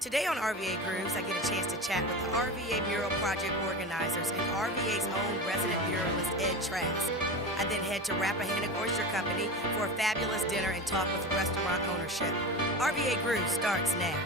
Today on RVA Grooves, I get a chance to chat with the RVA Mural Project organizers and RVA's own resident muralist, Ed Trask. I then head to Rappahannock Oyster Company for a fabulous dinner and talk with restaurant ownership. RVA Grooves starts now.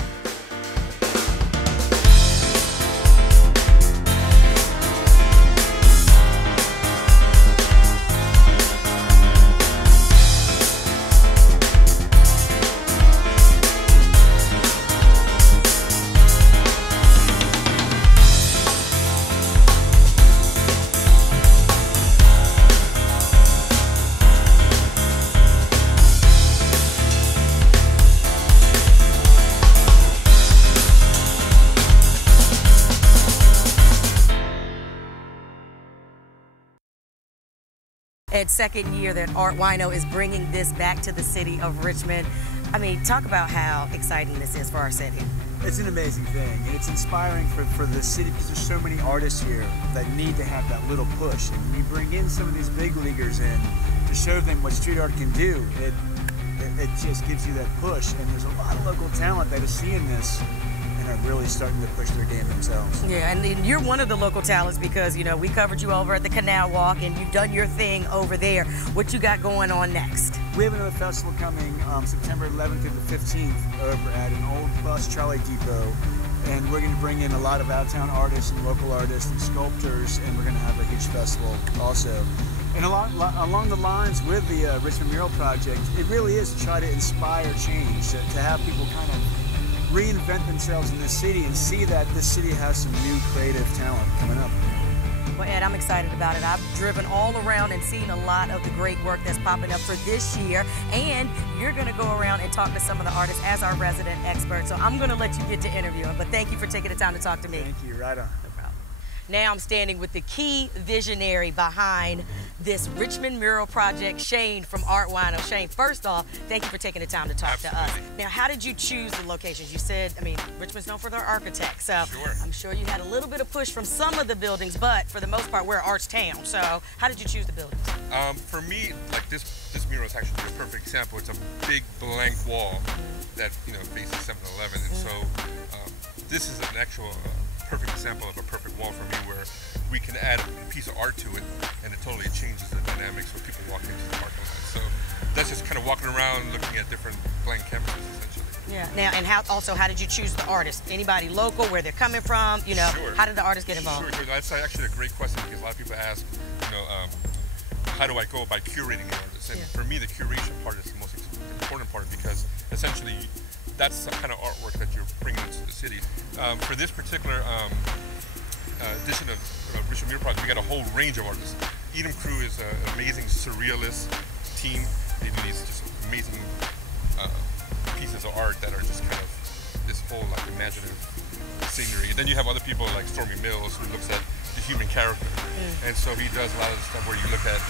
Ed's second year that Art Wino is bringing this back to the city of Richmond. I mean, talk about how exciting this is for our city. It's an amazing thing, and it's inspiring for the city because there's so many artists here that need to have that little push. And when you bring in some of these big leaguers in to show them what street art can do, it just gives you that push. And there's a lot of local talent that is seeing this and are really starting to push their game themselves. Yeah, and you're one of the local talents because, you know, we covered you over at the Canal Walk and you've done your thing over there. What you got going on next? We have another festival coming September 11th through the 15th over at an old bus trolley depot. And we're going to bring in a lot of out-of-town artists and local artists and sculptors, and we're going to have a huge festival also. And along the lines with the Richmond Mural Project, it really is to try to inspire change, to have people kind of reinvent themselves in this city and see that this city has some new creative talent coming up. Well, Ed, I'm excited about it. I've driven all around and seen a lot of the great work that's popping up for this year, and you're going to go around and talk to some of the artists as our resident expert, so I'm going to let you get to interviewing, but thank you for taking the time to talk to me. Thank you, right on. No problem. Now I'm standing with the key visionary behind this Richmond Mural Project, Shane from Art Wino. Shane, first off, thank you for taking the time to talk to us. Now, how did you choose the locations? You said, I mean, Richmond's known for their architects, so I'm sure you had a little bit of push from some of the buildings, but for the most part, we're an arts town. So how did you choose the buildings? For me, like this mural is actually a perfect example. It's a big blank wall that, you know, faces 7-Eleven, and so this is an actual perfect example of a perfect wall for me where we can add a piece of art to it and it totally changes the dynamics when people walk into the parking lot. So that's just kind of walking around looking at different blank canvases essentially. Yeah. Now, and how did you choose the artists? Anybody local, where they're coming from, you know? Sure. How did the artists get involved? Sure. That's actually a great question because a lot of people ask, you know, how do I go about curating the artists? And for me, the curation part is the most important part because essentially that's the kind of artwork that you're bringing into the city. For this particular edition of Richmond Mural Project, we got a whole range of artists. Edom Crew is an amazing surrealist team. They do these just amazing pieces of art that are just kind of this whole like imaginative scenery. And then you have other people like Stormy Mills who looks at the human character. And so he does a lot of the stuff where you look at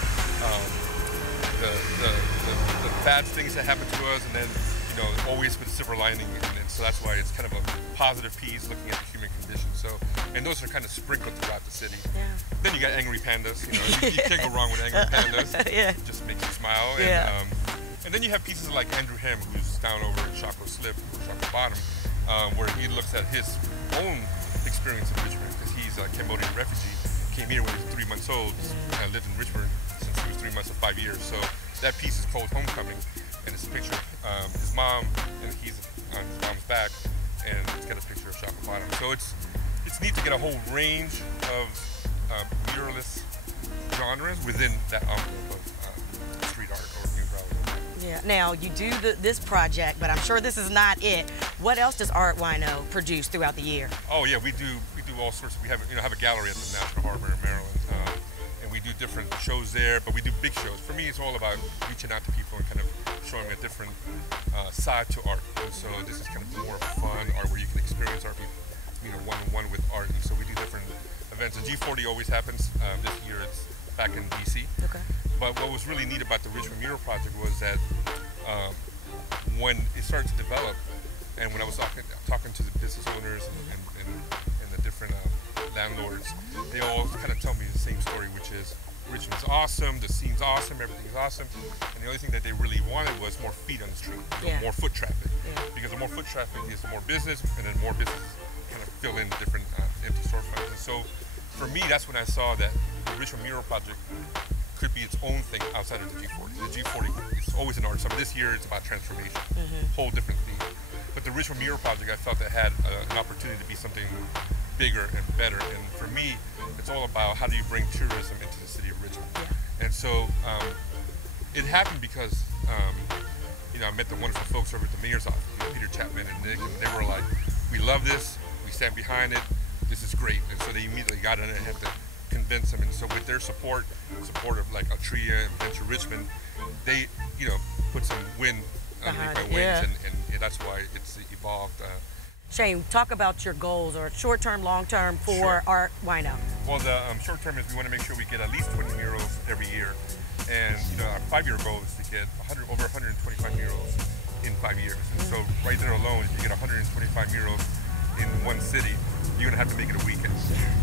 the bad things that happen to us and then, you know, always with silver lining, and so that's why it's kind of a positive piece looking at the human condition. So, and those are kind of sprinkled throughout the city. Yeah. Then you got angry pandas. You know, you can't go wrong with angry pandas. Yeah. It just makes you smile. Yeah. And then you have pieces like Andrew Hem, who's down over in Chocolate Slip or Chocolate Bottom, where he looks at his own experience in Richmond because he's a Cambodian refugee. Came here when he was 3 months old. Lived in Richmond since he was 3 months to 5 years. So that piece is called Homecoming. And it's a picture of his mom, and he's on his mom's back, and it's got a picture of Chocolate Bottom. So it's neat to get a whole range of muralist genres within that envelope of street art or mural. Yeah. Now you do this project, but I'm sure this is not it. What else does Art Wino produce throughout the year? Oh yeah, we do all sorts. We have a gallery at the National Harbor in Maryland. We do different shows there, but we do big shows. For me, it's all about reaching out to people and kind of showing a different side to art. And so this is kind of more fun art where you can experience art, you know, one-on-one with art. And so we do different events. The G40 always happens. This year it's back in DC. Okay. But what was really neat about the Richmond Mural Project was that when it started to develop, and when I was talking to the business owners and the different landlords, they all kind of tell me the same story, which is Richmond's awesome, the scene's awesome, everything's awesome, and the only thing that they really wanted was more feet on the street, more foot traffic. because the more foot traffic is, the more business, and then more business kind of fill in the different empty storefronts. And so for me, that's when I saw that the Richmond Mural Project could be its own thing outside of the G40. The G40 is always an artist. I mean, this year it's about transformation, whole different theme. But the Richmond Mural Project, I felt that had an opportunity to be something bigger and better. And for me, it's all about how do you bring tourism into the city of Richmond. And so it happened because you know, I met the wonderful folks over at the mayor's office, Peter Chapman and Nick, and they were like, we love this, we stand behind it, this is great. And so they immediately got in and had to convince them. And so with their support of like Altria and Venture Richmond, they, you know, put some wind underneath my wings, and that's why it's evolved. Shane, talk about your goals, or short-term, long-term for Art Wino. Well, the short-term is we want to make sure we get at least 20 murals every year. And you know, our 5-year goal is to get over 125 murals in 5 years. And so right there alone, if you get 125 murals in one city, you're gonna have to make it a weekend.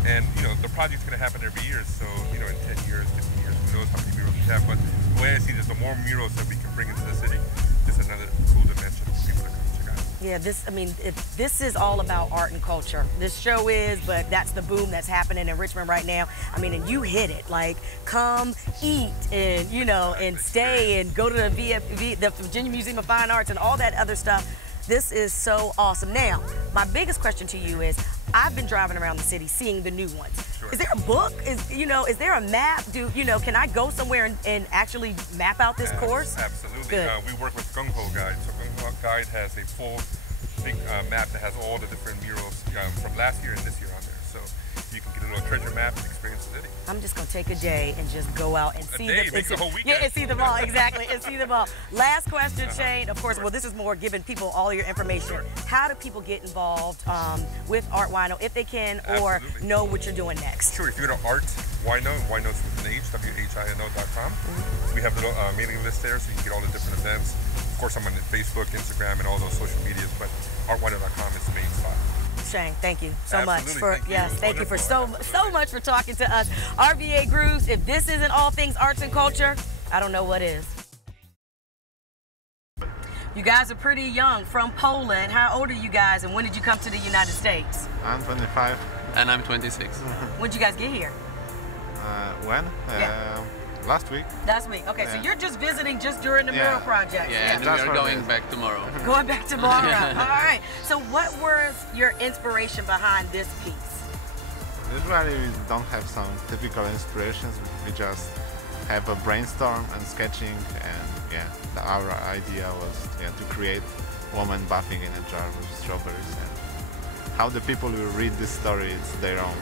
And you know, the project's gonna happen every year. So you know, in 10 years, 15 years, who knows how many murals we have. But the way I see it is, the more murals that we can bring into the city, just another cool dimension for people to come check out. Yeah, this is all about art and culture. This show is, but that's the boom that's happening in Richmond right now. I mean, and you hit it. Like, come eat and, you know, and stay and go to the Virginia Museum of Fine Arts and all that other stuff. This is so awesome. Now, my biggest question to you is, I've been driving around the city seeing the new ones. Is there a book? Is there a map? Can I go somewhere and actually map out this course? Absolutely. Good. We work with Gung Ho Guide. So Gung Ho Guide has a full big map that has all the different murals from last year and this year on there. So you can get a little treasure map and experience the city. I'm just gonna take a day and just go out and see the whole weekend. Yeah, and see them all, exactly, and see them all. Last question, Shane. Of course, well, this is more giving people all your information. How do people get involved with Art Wino, if they can, or know what you're doing next? Sure, if you go to Art Wino, Wino's with an H, WHINO.com. We have a little mailing list there, so you can get all the different events. Of course, I'm on Facebook, Instagram, and all those social medias, but artwino.com is the main spot. Shane, thank you so much for thank you for so much for talking to us. RVA Grooves, if this isn't all things arts and culture, I don't know what is. You guys are pretty young, from Poland. How old are you guys, and when did you come to the United States? I'm 25. And I'm 26. When did you guys get here? When? Last week. Last week. Okay, so you're just visiting just during the Mural Project. Yeah, and we're going back tomorrow. Going back tomorrow. All right. So what was your inspiration behind this piece? Usually we don't have some typical inspirations. We just have a brainstorm and sketching, and our idea was to create woman bathing in a jar with strawberries, and how the people will read this story is their own.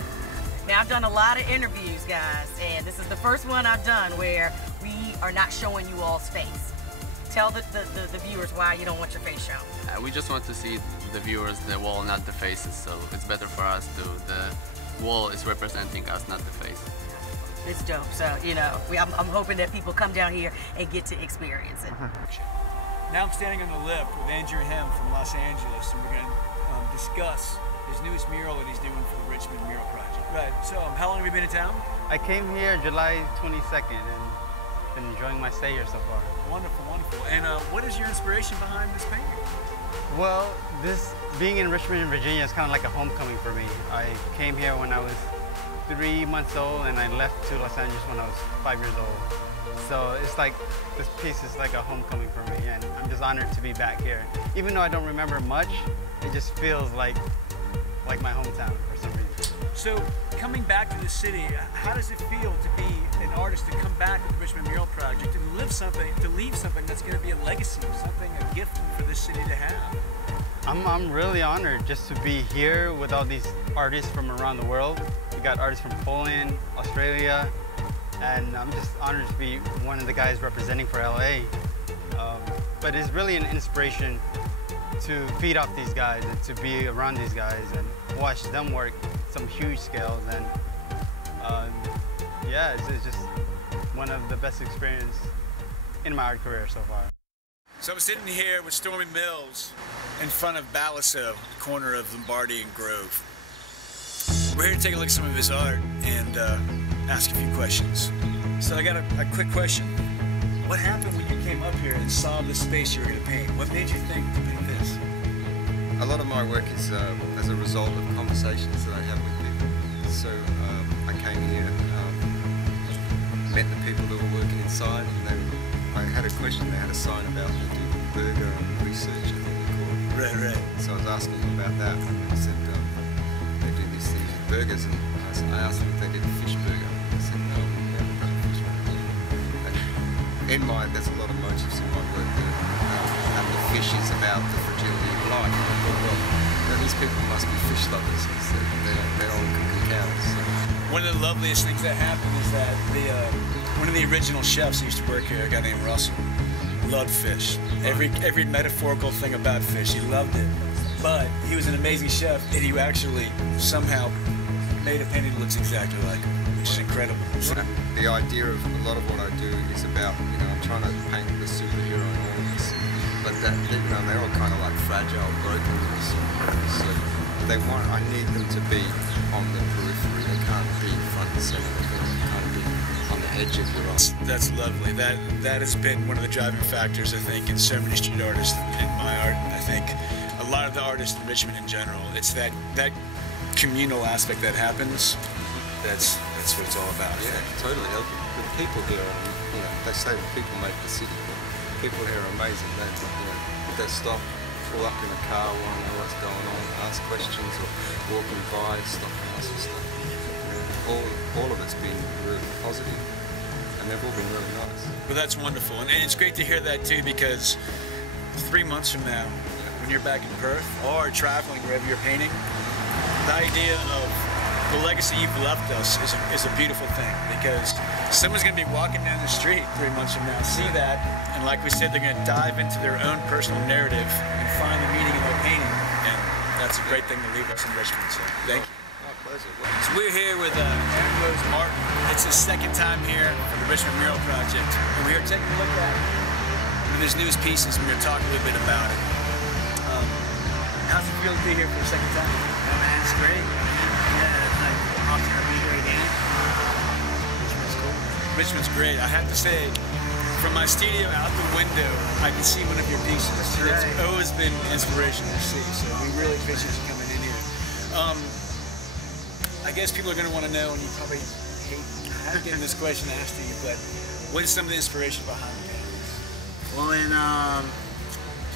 Now, I've done a lot of interviews, guys, and this is the first one I've done where we are not showing you all's face. Tell the viewers why you don't want your face shown. We just want to see the viewers, the wall, not the faces, so it's better for us to, the wall is representing us, not the face. It's dope, so, you know, I'm hoping that people come down here and get to experience it. Now I'm standing on the lift with Andrew Hem from Los Angeles, and we're going to discuss his newest mural that he's doing for the Richmond Mural Project. Right, so how long have you been in town? I came here July 22nd and been enjoying my stay here so far. Wonderful, wonderful. And what is your inspiration behind this painting? Well, being in Richmond, Virginia is kind of like a homecoming for me. I came here when I was 3 months old, and I left to Los Angeles when I was 5 years old. So it's like, this piece is like a homecoming for me, and I'm just honored to be back here. Even though I don't remember much, it just feels like my hometown for some reason. So, coming back to the city, how does it feel to be an artist, to come back to the Richmond Mural Project and leave something that's going to be a legacy, something, a gift for this city to have? I'm really honored just to be here with all these artists from around the world. We got artists from Poland, Australia, and I'm just honored to be one of the guys representing for LA. But it's really an inspiration to feed off these guys and to be around these guys and watch them work some huge scales, and yeah, it's just one of the best experiences in my art career so far. So I'm sitting here with Stormy Mills in front of Balasso, the corner of Lombardi and Grove. We're here to take a look at some of his art and ask a few questions. So I got a quick question. What happened when you came up here and saw the space you were going to paint? What made you think to paint this? A lot of my work is as a result of conversations that I have with people. So I came here, met the people that were working inside, and then I had a question. They had a sign about they do burger research, I think they call it. Right. So I was asking them about that, and they said they do these things with burgers, and I asked them if they did a fish burger. They said no, we haven't done a fish burger. In there's a lot of motifs in my work that the fish is about the fragility of life. And I thought, well, these people must be fish lovers because they're all cooking cows. So. One of the loveliest things that happened is that one of the original chefs who used to work here, a guy named Russell, loved fish. Every metaphorical thing about fish, he loved it. But he was an amazing chef, and he actually somehow made a painting that looks exactly like him, which is incredible. The idea of a lot of what I do is about, I'm trying to paint the superhero in all of this, but they're all kind of like fragile, broken little superheroes. So I need them to be on the periphery. They can't be front and center. They can't be on the edge of your eyes. That's lovely. That has been one of the driving factors, I think, in so many street artists in my art. I think a lot of the artists in Richmond in general, it's that communal aspect that happens. That's what it's all about. Yeah, totally. The people here, they say the people make the city. People here are amazing. They stop, pull up in a car, want to know what's going on, ask questions, or walking by, stop and ask for stuff. All of it's been really positive, and they've all been really nice. Well, that's wonderful, and it's great to hear that too, because 3 months from now, when you're back in Perth or traveling wherever you're painting, the idea of the legacy you've left us is a beautiful thing, because someone's going to be walking down the street 3 months from now, see that, and like we said, they're going to dive into their own personal narrative and find the meaning in their painting, and that's a great thing to leave us in Richmond, so thank you. My pleasure. So we're here with Ed Trask. It's his second time here for the Richmond Mural Project, and we're taking a look at one of his newest pieces, and we're going to talk a little bit about it. How's it feel to be here for the second time? Oh man, it's great. Yeah, it's like awesome to be here again. Richmond's cool. Richmond's great. I have to say, from my studio out the window, I can see one of your pieces. That's right. It's always been inspirational to see, so we really appreciate you coming in here. I guess people are going to want to know, and you probably hate getting this question asked to you, but what is some of the inspiration behind the paintings? Well, in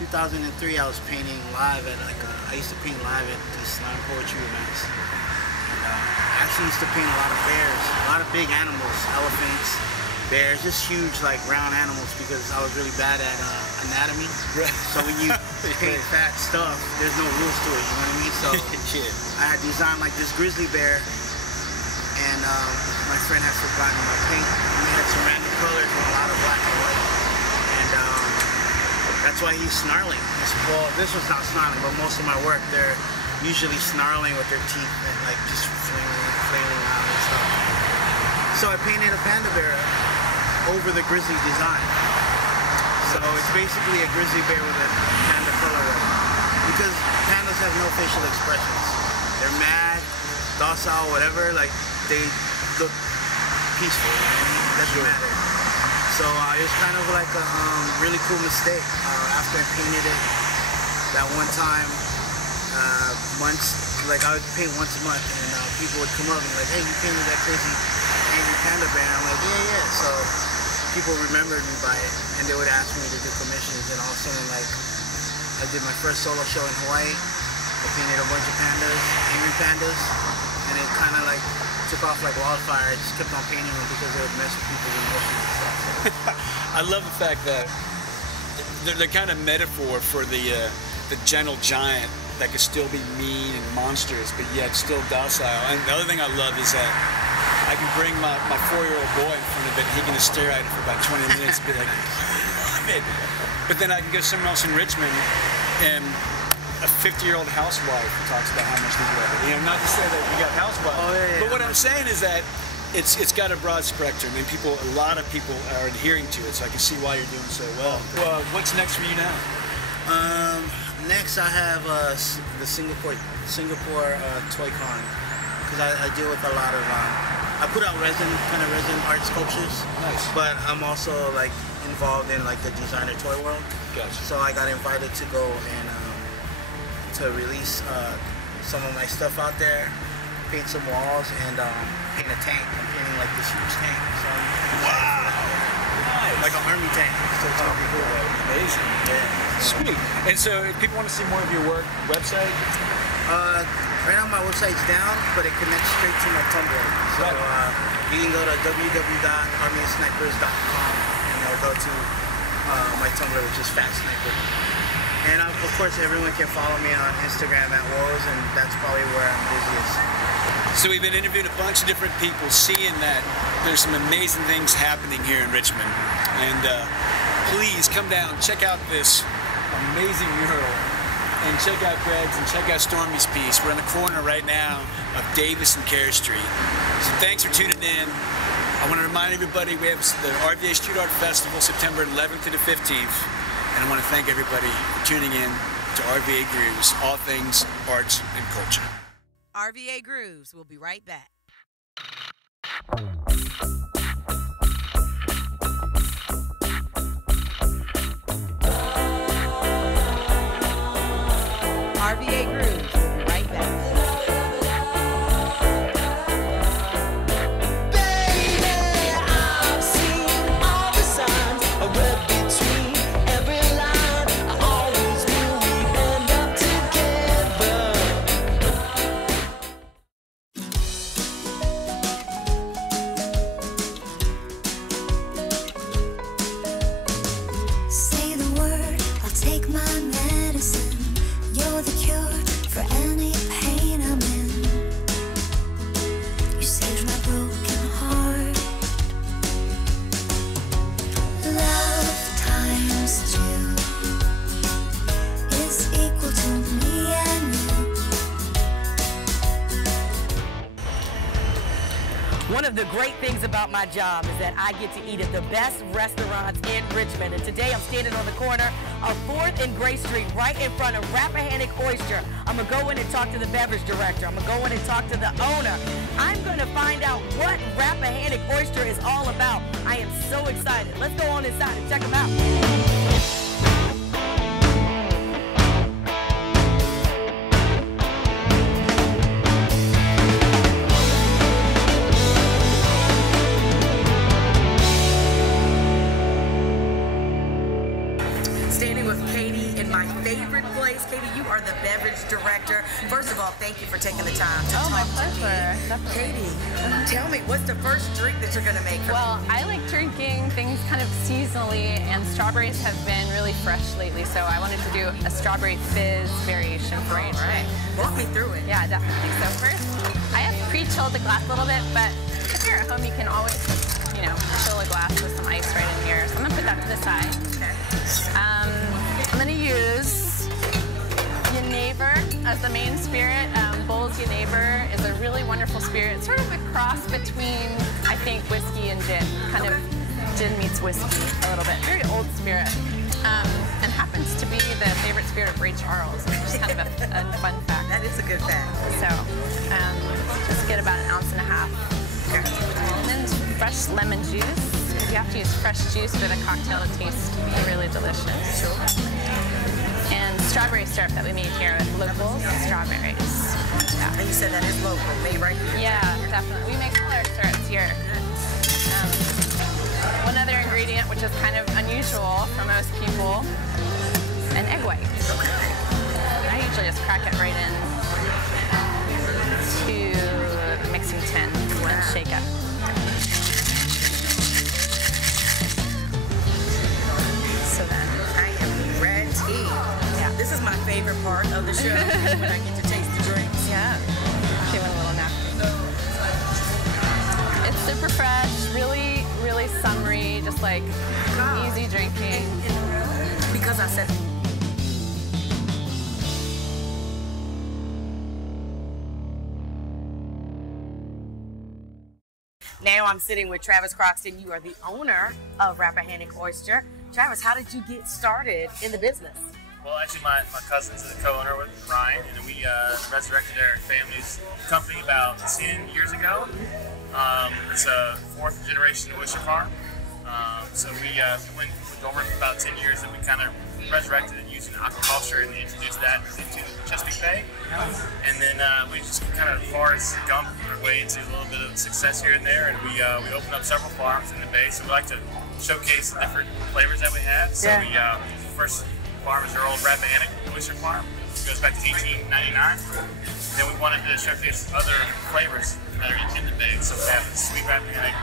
2003, I was painting live at I used to paint live at these slam poetry events. And I actually used to paint a lot of bears, a lot of big animals, elephants, bears, just huge like round animals, because I was really bad at anatomy. Right. So when you paint fat stuff, there's no rules to it, you know what I mean? So I had designed like this grizzly bear, and my friend had forgotten my paint. We had some random colors with a lot of black and white, and that's why he's snarling. Well, this was not snarling, but most of my work, they're usually snarling with their teeth and like just flailing out and stuff. So I painted a panda bear over the grizzly design. So it's basically a grizzly bear with a panda colorway, because pandas have no facial expressions. They're mad, docile, whatever. Like they look peaceful. You know what I mean? It doesn't matter. So it was kind of like a really cool mistake. After I painted it that one time, I would paint once a month, and people would come up and be like, hey, you painted that crazy angry panda bear. I'm like, yeah. So people remembered me by it, and they would ask me to do commissions, and all of a sudden, like, I did my first solo show in Hawaii. I painted a bunch of pandas, angry pandas, and it kind of like took off like wildfire. I just kept on painting them because they would mess with people's emotions and stuff. I love the fact that they're kind of metaphor for the gentle giant that could still be mean and monstrous, but yet still docile. And the other thing I love is that I can bring my 4-year-old boy in front of it, and he can just stare at it for about 20 minutes and be like, I love it. But then I can go somewhere else in Richmond, and a 50-year-old housewife who talks about how much they love it. You know, not to say that we got housewives, but what I'm saying is that it's got a broad spectrum, and a lot of people are adhering to it, so I can see why you're doing so well. Well, what's next for you now? Next, I have the Singapore Toy Con, because I deal with a lot of I put out resin art sculptures. Nice. But I'm also like involved in like the designer toy world. Gotcha. So I got invited to go and to release some of my stuff out there, paint some walls, and paint a tank. I'm painting like this huge tank. So wow! Nice. Like an army tank. So it's gonna be cool. Amazing. Yeah. Sweet. And so if people want to see more of your work, website? Right now my website's down, but it connects straight to my Tumblr. So you can go to www.rvasnipers.com and it'll go to my Tumblr, which is Fat Sniper. And of course, everyone can follow me on Instagram at Woes, and that's probably where I'm busiest. So we've been interviewing a bunch of different people, seeing that there's some amazing things happening here in Richmond. And please come down, check out this amazing mural, and check out Greg's and check out Stormy's piece. We're on the corner right now of Davis and Carey Street. So thanks for tuning in. I want to remind everybody we have the RVA Street Art Festival September 11th to the 15th. And I want to thank everybody for tuning in to RVA Grooves, all things arts and culture. RVA Grooves, we'll be right back. RVA Grooves, we'll be right back. One of the great things about my job is that I get to eat at the best restaurants in Richmond. And today I'm standing on the corner of 4th and Gray Street right in front of Rappahannock Oyster. I'm going to go in and talk to the beverage director. I'm going to go in and talk to the owner. I'm going to find out what Rappahannock Oyster is all about. I am so excited. Let's go on inside and check them out. Katie, you are the beverage director. First of all, thank you for taking the time to talk my to pleasure. me. Definitely. Katie, tell me, what's the first drink that you're going to make for me? Well, I like drinking things kind of seasonally, and strawberries have been really fresh lately, so I wanted to do a strawberry fizz variation for you. All right. Walk me through it. Yeah, definitely. So first, I have pre-chilled the glass a little bit, but if you're at home, you can always just, chill a glass with some ice right in here. So I'm going to put that to the side. Okay. I'm going to use Genever as the main spirit. Bull's Genever is a really wonderful spirit, sort of a cross between, I think, whiskey and gin. Kind of gin meets whiskey a little bit. Very old spirit. And happens to be the favorite spirit of Ray Charles, which is kind of a fun fact. That is a good fact. So just get about 1.5 ounces. Okay. And then fresh lemon juice. You have to use fresh juice for the cocktail to taste really delicious. Sure. And strawberry syrup that we made here with local strawberries. Yeah. And you said that is local, made right here? Yeah, definitely. We make all our syrups here. One other ingredient, which is kind of unusual for most people, an egg white. Okay. I usually just crack it right in to the mixing tin and shake it. So then I am ready. Yeah. This is my favorite part of the show, when I get to taste the drinks. Yeah. She went a little napkin. It's super fresh, really, really summery, just like easy drinking. Because I said. Now I'm sitting with Travis Croxton. You are the owner of Rappahannock Oyster. Travis, how did you get started in the business? Well, actually, my cousin's the co-owner with Ryan, and we resurrected our family's company about 10 years ago. It's a 4th generation oyster farm. So we went over for about 10 years, and we kind of resurrected and used using aquaculture and introduced that into Chesapeake Bay. And then we just kind of gump our way into a little bit of success here and there, and we opened up several farms in the Bay, so we like to showcase the different flavors that we have. So we first farm is our old Rappahannock Oyster Farm. It goes back to 1899. Then we wanted to showcase other flavors that are in the Bay. So we have sweet Rappahannock,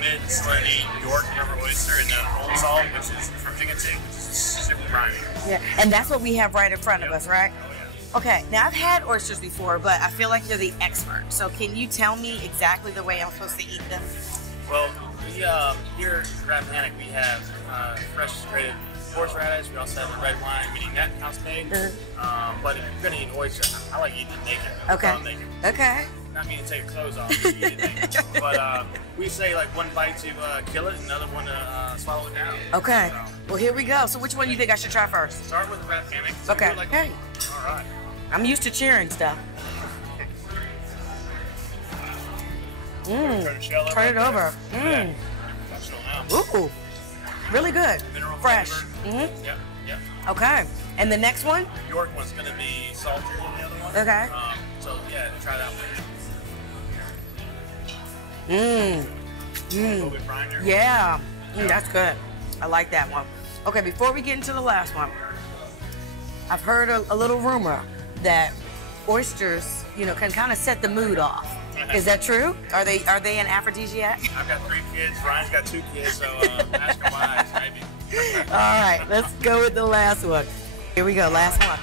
mid salinity York River oyster, and then Old Salt, which is from Jigantay, which is super briny. Yeah, and that's what we have right in front of us, right? Oh, yeah. Okay, now I've had oysters before, but I feel like you're the expert. So can you tell me exactly the way I'm supposed to eat them? Well, we, here at Rappahannock, we have fresh grated horseradish. We also have the red wine mini net house made. But if you're gonna eat oyster, I like eating it naked. Okay. Naked. Okay. Not mean to take your clothes off, but eat it naked. But we say like one bite to kill it, another one to swallow it down. Okay. So, Well, here we go. So which one do you think I should try first? start with the Rappahannock. So Okay. like, Hey. all right. I'm used to cheering stuff. Turn the shell Turn it over. Yeah. Professional now. Ooh. Really good. Mineral Fresh. flavor. Yep. Yep. Okay. And the next one? York one's gonna be saltier than the other one. Okay. So yeah, try that one. A little bit brinier. Yeah. That's good. I like that one. Okay, before we get into the last one, I've heard a little rumor that oysters, can kind of set the mood off. Is that true? Are they an aphrodisiac? I've got 3 kids. Ryan's got 2 kids, so ask him why, maybe. All right, let's go with the last one. Here we go, last one.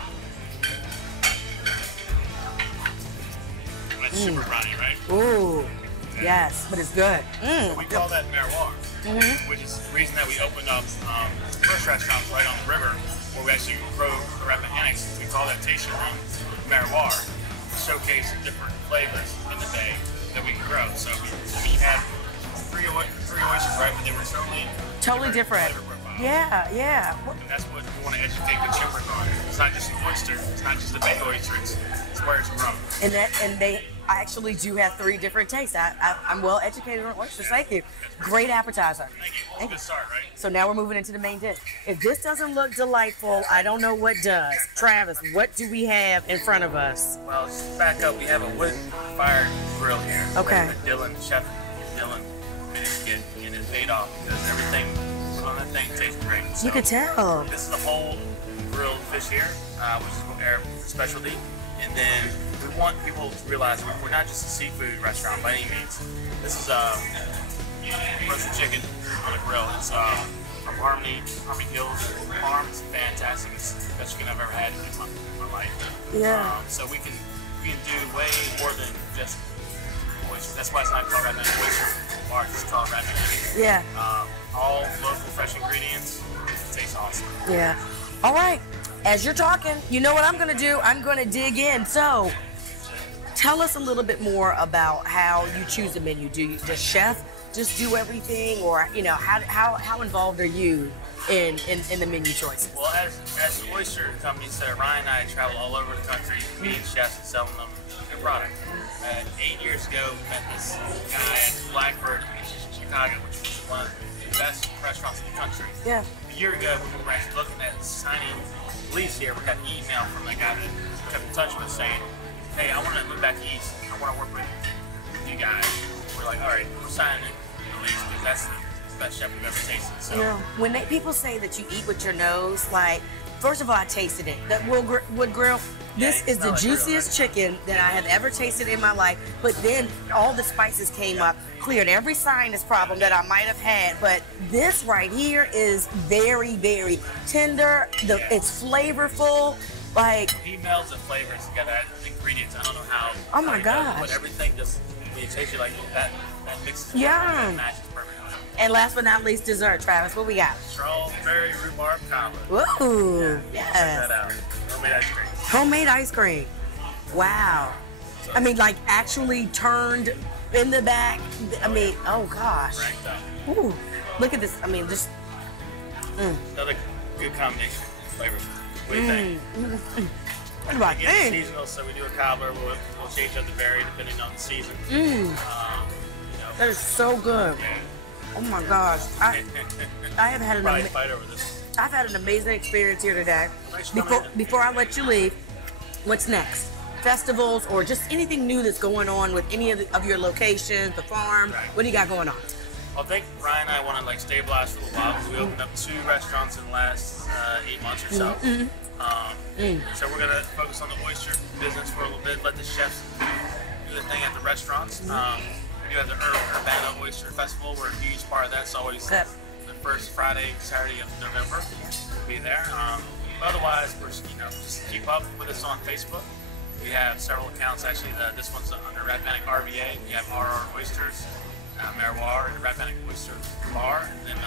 That's super briny, right? Ooh, yes, but it's good. So we call that miroir, which is the reason that we opened up first restaurants right on the river, where we actually grow the Rappahannocks. We call that tasting room miroir, to showcase the different flavors in the Bay that we can grow. So we had three oysters, right? But they were Totally different. flavor profiles. Yeah. And that's what we want to educate consumers on. It's not just an oyster. It's not just a Bay oyster. It's where it's grown. And they actually do have 3 different tastes. I'm well educated on oysters. Thank you. Great appetizer. Thank you. It's a good start, right? So now we're moving into the main dish. If this doesn't look delightful, I don't know what does. Travis, what do we have in front of us? Well, just back up. We have a wood-fired grill here. Okay. Chef Dylan managed to get and it paid off because everything on that thing tastes great. So You could tell. this is a whole grilled fish here, which is our specialty. And then we want people to realize we're not just a seafood restaurant by any means. This is roasted chicken on a grill. It's from Harmony Hills Farm. It's fantastic. It's the best chicken I've ever had in my life. Yeah. So we can do way more than just oyster. That's why it's not called Rappahannock Oyster Bar. It's called Rappahannock. Yeah. All local fresh ingredients. It tastes awesome. Yeah. All right. As you're talking, you know what I'm going to do? I'm going to dig in. So tell us a little bit more about how you choose the menu. Does chef just do everything, or how involved are you in the menu choices? Well, as the oyster company said, Ryan and I travel all over the country meeting chefs and selling them their product. 8 years ago, we met this guy at Blackbird in Chicago, which was one of the best restaurants in the country. Yeah. A year ago, when we were actually looking at signing lease here, we got an email from the guy that kept in touch with us saying, hey, I want to move back east. I want to work with you guys. We're like, all right, we're signing the lease because that's the best chef we've ever tasted. So. When people say that you eat with your nose, like, first of all, I tasted it. That wood grill, this is the juiciest chicken that I have ever tasted in my life. But then all the spices came up, cleared every sinus problem that I might have had. But this right here is very, very tender. It's flavorful. Like, he melds the flavors together, the ingredients. I don't know how. Oh my gosh. But everything just, it tastes like that mixes. Yeah. That matches perfectly. And last but not least, dessert. Travis, what we got? Strawberry rhubarb cobbler. Woo! Yes. Check that out. Homemade ice cream. Homemade ice cream. Wow. I mean, like, actually turned in the back. I mean, oh gosh. Ranked up. Ooh. Look at this. I mean, just. Another good combination of flavors. What do you think? What about It's seasonal, so we do a cobbler. We'll change up the berry depending on the season. That is so good. Yeah. Oh my gosh. I have had Probably fight over this. I've had an amazing experience here today. Before I let you leave, what's next? Festivals or just anything new that's going on with any of your locations, the farm? Right. What do you got going on? I think Ryan and I want to like stabilize for a little while. We opened up 2 restaurants in the last 8 months or so. So we're gonna focus on the oyster business for a little bit. Let the chefs do the thing at the restaurants. We do have the Rappahannock Oyster Festival. We're a huge part of that. It's always the first Friday, Saturday of November. We'll be there. Otherwise, we're just keep up with us on Facebook. We have several accounts. Actually, this one's under Rappahannock RVA. We have RR Oysters, Miroir, and Rappahannock Oyster Bar, and then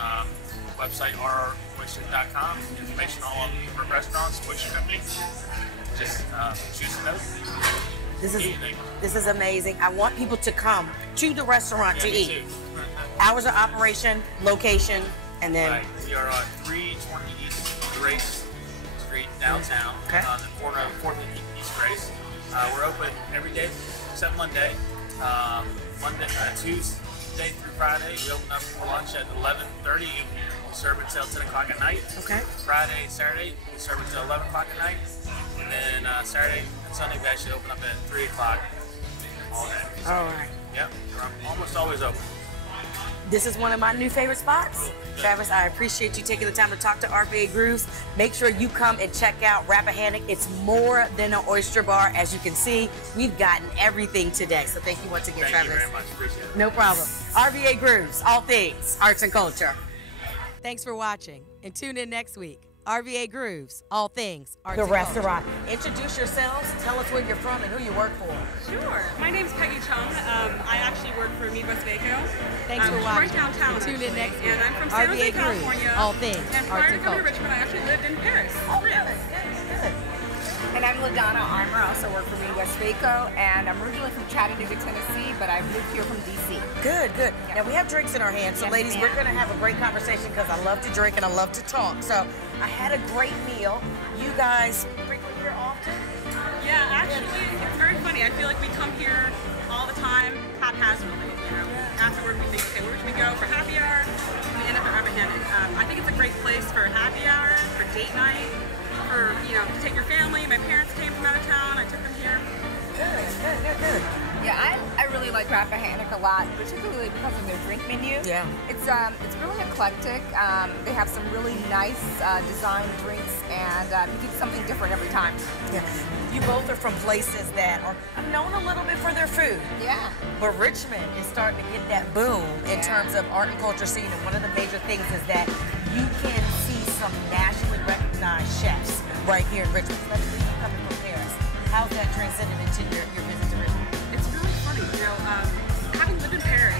website rroysters.com. Information all on the restaurants, oyster company. Just choose a note. This is amazing. I want people to come to the restaurant to eat. Too. Hours of operation, location, and then. Right. We are on 320 East Grace Street downtown, on the corner of 4th and East Grace. We're open every day except Monday. Tuesday through Friday, we open up for lunch at 11:30. We serve until 10 o'clock at night. Okay. Friday, Saturday, we serve until 11 o'clock at night. And then Saturday and Sunday, we actually open up at 3 o'clock all day. So, all right. Yep, we're almost always open. This is one of my new favorite spots. Travis, I appreciate you taking the time to talk to RVA Grooves. Make sure you come and check out Rappahannock. It's more than an oyster bar. As you can see, we've gotten everything today. So thank you once again, Travis. Thank you very much. Appreciate it. No problem. RVA Grooves, all things arts and culture. Thanks for watching, and tune in next week. RVA Grooves, all things arts and culture. The restaurant. Introduce yourselves. Tell us where you're from and who you work for. Sure. My name's Peggy Chung. I actually work for Midwest Vaco. Thanks for watching. Right downtown. And tune in next week. And I'm from San Jose, RVA Grooves, California. all things and arts prior and to coming to culture. Richmond, I actually lived in Paris. Oh, good. And I'm LaDonna Armour, I also work for Midwest Vaco, and I'm originally from Chattanooga, Tennessee, but I moved here from DC. Good. Now we have drinks in our hands, so Yes, ladies, we're gonna have a great conversation because I love to drink and I love to talk. So I had a great meal. You guys frequent here often? Yeah, actually, it's very funny. I feel like we come here all the time, haphazardly. Afterward, we think, okay, where should we go for happy hour? We end up at Rappahannock. I think it's a great place for happy hour, for date night, for to take your family. My parents came from out of town. I took them here. Good. Yeah, I really like Rappahannock a lot, particularly because of their drink menu. Yeah. It's really eclectic. They have some really nice design drinks, and you get something different every time. Yeah. You both are from places that are known a little bit for their food. Yeah. But Richmond is starting to get that boom in terms of art and culture scene, and one of the major things is that you can see some nationally recognized chefs right here in Richmond, especially you coming from Paris. How's that transcended into your visit to Richmond? It's really funny, having lived in Paris,